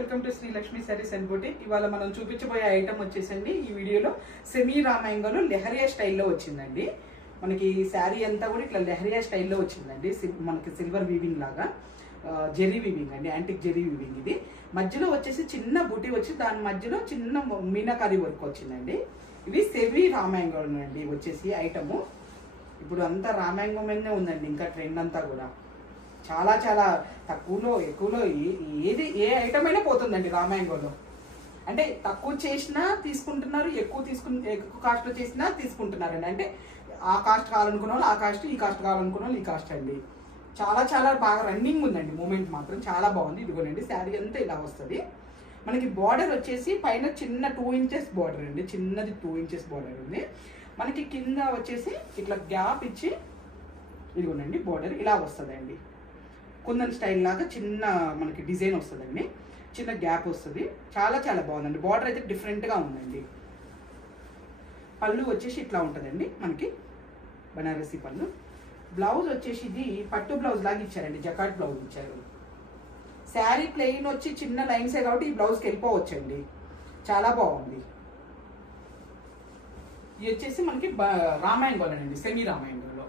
Welcome to Sri Lakshmi sarees and boutique. ఇవాళ మనం చూపించబోయే ఐటమ్ వచ్చేసండి ఈ వీడియోలో సెమీ రామాయంగంలో లెహరియా స్టైల్లో వచ్చిందండి. మనకి శారీ అంతా కూడా ఇట్లా లెహరియా స్టైల్లో వచ్చిందండి. మనకి సిల్వర్ వీవింగ్ లాగా జెరీ వీవింగ్ అండి, యాంటిక్ జెరీ వీవింగ్. ఇది మధ్యలో వచ్చేసి చిన్న బుటీ వచ్చి దాని మధ్యలో చిన్న మీనాకారి వర్క్ వచ్చిందండి. ఇది సెమీ రామాయంగం అండి వచ్చేసి ఐటము. ఇప్పుడు అంతా రామాయంగం మీదనే ఉందండి, ఇంకా ట్రెండ్ అంతా కూడా చాలా చాలా తక్కువలో ఎక్కువలో ఏ ఐటమ్ అయినా పోతుందండి రామాయంగంలో. అంటే తక్కువ చేసినా తీసుకుంటున్నారు, ఎక్కువ కాస్ట్లో చేసినా తీసుకుంటున్నారండి. అంటే ఆ కాస్ట్ కావాలనుకున్న వాళ్ళు ఆ కాస్ట్, ఈ కాస్ట్ కావాలనుకున్న వాళ్ళు ఈ కాస్ట్ అండి. చాలా చాలా బాగా రన్నింగ్ ఉందండి, మూమెంట్ మాత్రం చాలా బాగుంది. ఇదిగోనండి శారీ అంతా ఇలా వస్తుంది. మనకి బార్డర్ వచ్చేసి పైన చిన్న 2 ఇంచెస్ బార్డర్ అండి, చిన్నది 2 ఇంచెస్ బార్డర్ ఉంది. మనకి కింద వచ్చేసి ఇట్లా గ్యాప్ ఇచ్చి ఇదిగోనండి బార్డర్ ఇలా వస్తుందండి. కుందన్ స్టైల్ లాగా చిన్న మనకి డిజైన్ వస్తుందండి, చిన్న గ్యాప్ వస్తుంది. చాలా చాలా బాగుందండి. బార్డర్ అయితే డిఫరెంట్గా ఉందండి. పళ్ళు వచ్చేసి ఇట్లా ఉంటుందండి మనకి బనారసి పళ్ళు. బ్లౌజ్ వచ్చేసి ఇది పట్టు బ్లౌజ్ లాగా ఇచ్చారండి, జకాట్ బ్లౌజ్ ఇచ్చారు. శారీ ప్లెయిన్ వచ్చి చిన్న లైన్సే కాబట్టి ఈ బ్లౌజ్కి వెళ్ళిపోవచ్చండి, చాలా బాగుంది. ఇది వచ్చేసి మనకి రామాయంగంలో అండి, సెమీ రామాయంగంలో.